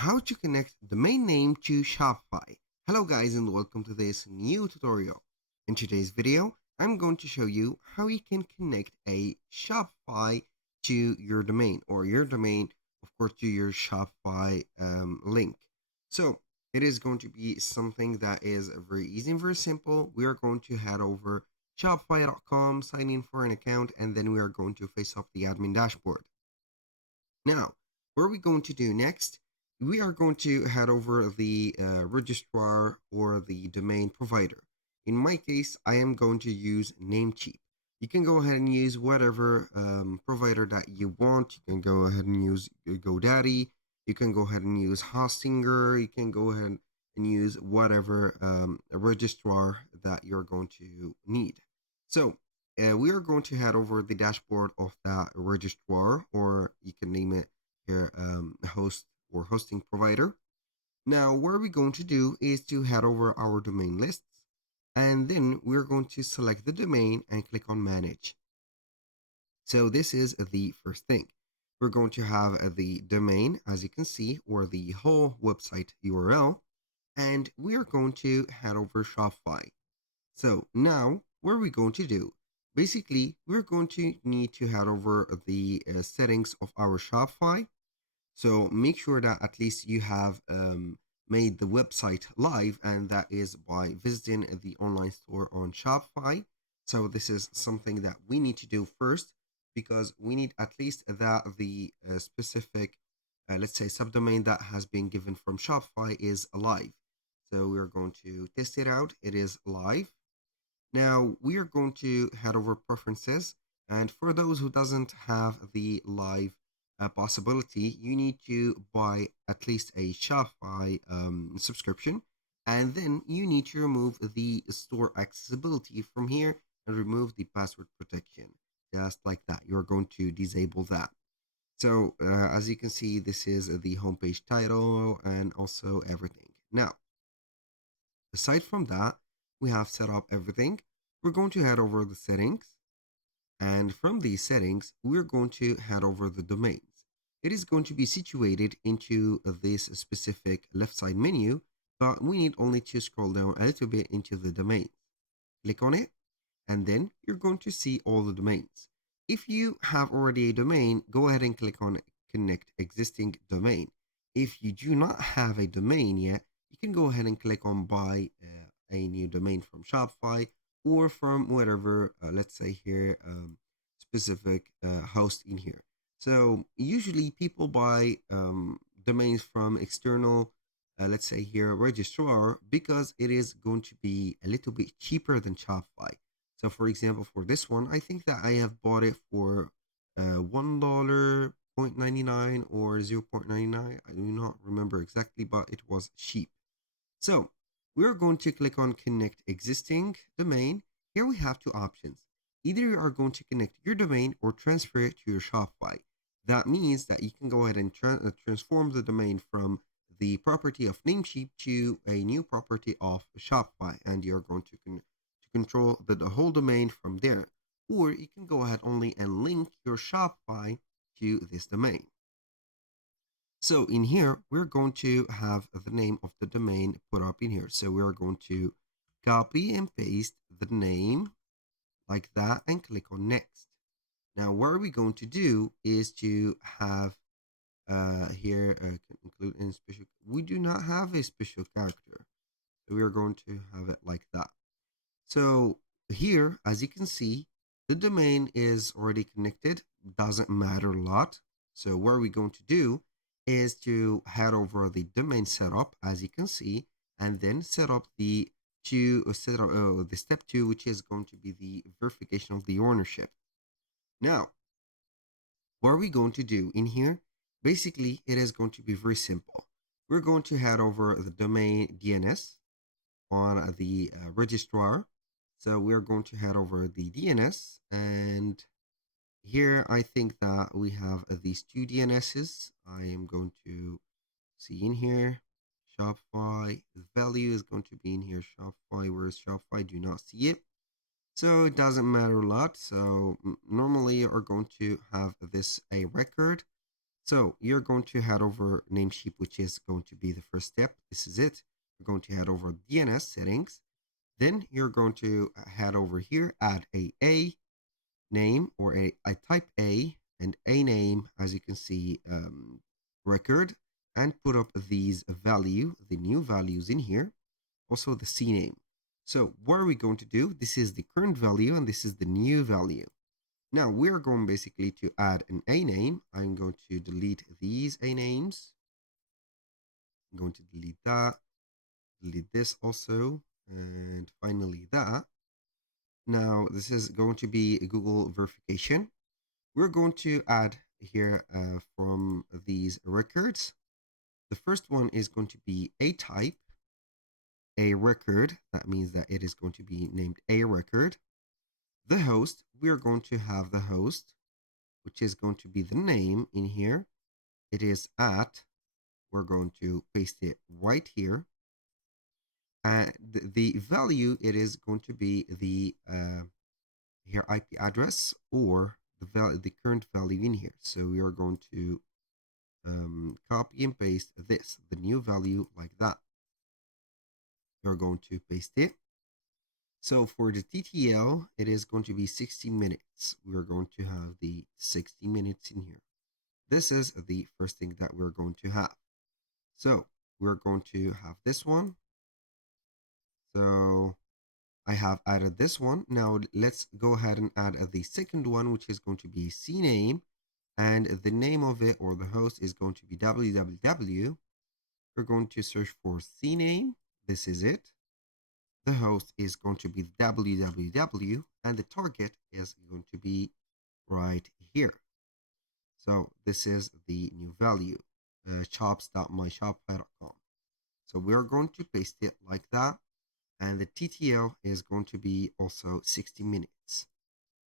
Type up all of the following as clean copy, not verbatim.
how to connect domain name to Shopify. Hello guys and welcome to this new tutorial. In today's video, I'm going to show you how you can connect a Shopify to your domain or your domain, of course, to your Shopify link. So it is going to be something that is very easy and very simple. We are going to head over shopify.com, sign in for an account, and then we are going to face off the admin dashboard. Now, what are we going to do next? We are going to head over the registrar or the domain provider. In my case, I am going to use Namecheap. You can go ahead and use whatever provider that you want. You can go ahead and use GoDaddy. You can go ahead and use Hostinger. You can go ahead and use whatever registrar that you're going to need. So we are going to head over the dashboard of that registrar, or you can name it here host or hosting provider. Now, what we're going to do is to head over our domain lists, and then we're going to select the domain and click on manage. So this is the first thing. We're going to have the domain, as you can see, or the whole website URL, and we are going to head over Shopify. So now, what are we going to do? Basically, we're going to need to head over the settings of our Shopify. So make sure that at least you have made the website live, and that is by visiting the online store on Shopify. So this is something that we need to do first, because we need at least that the specific, let's say, subdomain that has been given from Shopify is live. So we are going to test it out. It is live. Now we are going to head over preferences, and for those who doesn't have the live possibility, you need to buy at least a Shopify subscription, and then you need to remove the store accessibility from here and remove the password protection, just like that. You're going to disable that. So as you can see, this is the homepage title and also everything. Now, aside from that, we have set up everything. We're going to head over the settings, and from these settings, we're going to head over the domains. It is going to be situated into this specific left side menu, but we need only to scroll down a little bit into the domains. Click on it, and then you're going to see all the domains. If you have already a domain, go ahead and click on connect existing domain. If you do not have a domain yet, you can go ahead and click on buy a new domain from Shopify or from whatever, let's say here, specific host in here. So usually people buy domains from external, let's say here, registrar, because it is going to be a little bit cheaper than Shopify. So for example, for this one, I think that I have bought it for $1.99 or $0.99. I do not remember exactly, but it was cheap. So we're going to click on connect existing domain. Here we have two options. Either you are going to connect your domain or transfer it to your Shopify. That means that you can go ahead and transform the domain from the property of Namecheap to a new property of Shopify, and you're going to control the whole domain from there. Or you can go ahead only and link your Shopify to this domain. So in here, we're going to have the name of the domain put up in here. So we are going to copy and paste the name like that and click on next. Now, what are we going to do is to have here include in special. We do not have a special character. So we are going to have it like that. So here, as you can see, the domain is already connected. Doesn't matter a lot. So what are we going to do is to head over the domain setup, as you can see, and then set up the step 2, which is going to be the verification of the ownership. Now, what are we going to do in here? Basically, it is going to be very simple. We're going to head over the domain DNS on the registrar. So we're going to head over the DNS, and here I think that we have these two DNSs. I am going to see in here Shopify. The value is going to be in here. Shopify, where is Shopify? Do not see it. So it doesn't matter a lot. So normally you're going to have this a record, So you're going to head over Namecheap, which is going to be the first step. This is it. You're going to head over DNS settings. Then you're going to head over here, add a name or I type a and a name, as you can see, record, and put up these value, the new values in here, also the C name. So what are we going to do? This is the current value and this is the new value. Now we're going basically to add an a name. I'm going to delete these a names. I'm going to delete that, delete this also, and finally that. Now this is going to be a Google verification. We're going to add here from these records. The first one is going to be a type, a record. That means that it is going to be named a record. The host, we are going to have the host, which is going to be the name in here. It is at, we're going to paste it right here. And the value, it is going to be the here IP address or the current value in here. So we are going to copy and paste this, the new value like that. You're going to paste it. So for the TTL, it is going to be 60 minutes. We're going to have the 60 minutes in here. This is the first thing that we're going to have. So we're going to have this one. So I have added this one. Now let's go ahead and add the second one, which is going to be CNAME. And the name of it or the host is going to be www. We're going to search for CNAME. This is it. The host is going to be www, and the target is going to be right here. So this is the new value, shops.myshopify.com. So we're going to paste it like that, and the TTL is going to be also 60 minutes.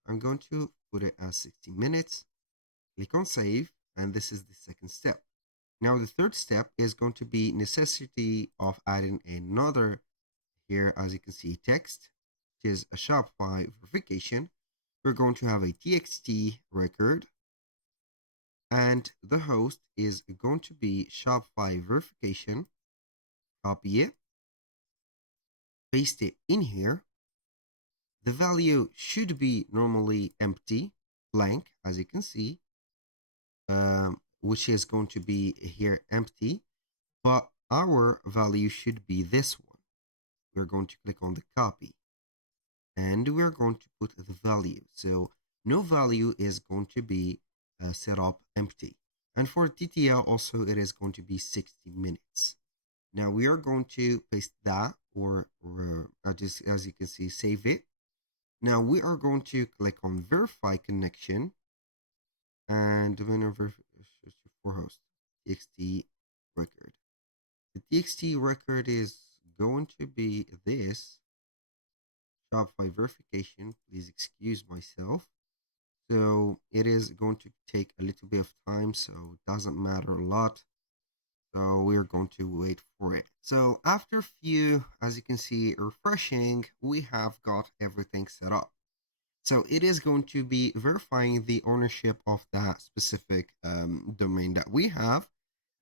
I'm going to put it as 60 minutes. Click on save, and this is the second step. Now the third step is going to be necessity of adding another here, as you can see, text, which is a Shopify verification. We're going to have a TXT record, and the host is going to be Shopify verification. Copy it, paste it in here. The value should be normally empty, blank, as you can see, which is going to be here empty, but our value should be this one. We're going to click on the copy, and we're going to put the value. So no value is going to be set up empty. And for TTL also, it is going to be 60 minutes. Now we are going to paste that, or just as you can see, save it. Now we are going to click on verify connection and domain for host TXT record. The TXT record is going to be this Shopify verification. Please excuse myself. So it is going to take a little bit of time, so it doesn't matter a lot. So we're going to wait for it. So after a few, as you can see, refreshing, we have got everything set up. So it is going to be verifying the ownership of that specific domain that we have.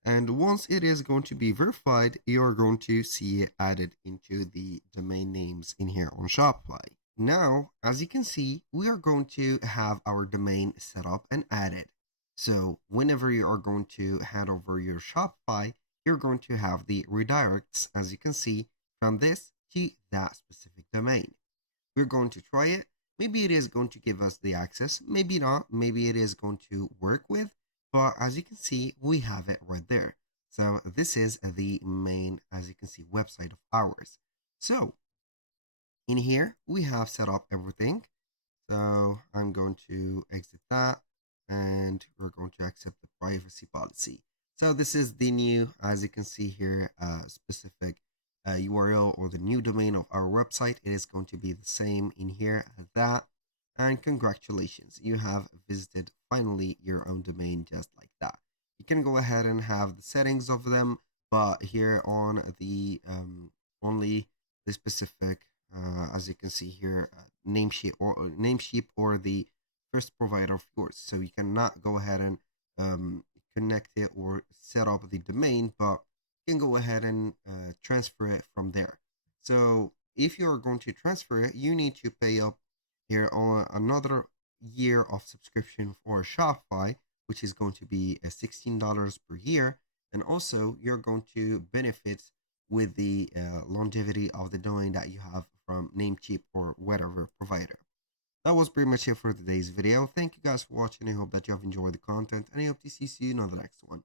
And once it is going to be verified, you're going to see it added into the domain names in here on Shopify. Now, as you can see, we are going to have our domain set up and added. So whenever you are going to hand over your Shopify, you're going to have the redirects, as you can see, from this to that specific domain. We're going to try it. Maybe it is going to give us the access, maybe not, maybe it is going to work with, but as you can see, we have it right there. So this is the main, as you can see, website of ours. So in here, we have set up everything. So I'm going to exit that, and we're going to accept the privacy policy. So this is the new, as you can see here, specific URL or the new domain of our website. It is going to be the same in here as that. And congratulations, you have visited finally your own domain just like that. You can go ahead and have the settings of them, but here on the only the specific, as you can see here, Namecheap or the first provider of yours. So you cannot go ahead and connect it or set up the domain, but you can go ahead and transfer it from there. So if you're going to transfer it, you need to pay up here on another year of subscription for Shopify, which is going to be $16 per year. And also, you're going to benefit with the longevity of the domain that you have from Namecheap or whatever provider. That was pretty much it for today's video. Thank you guys for watching. I hope that you have enjoyed the content, and I hope to see you in on the next one.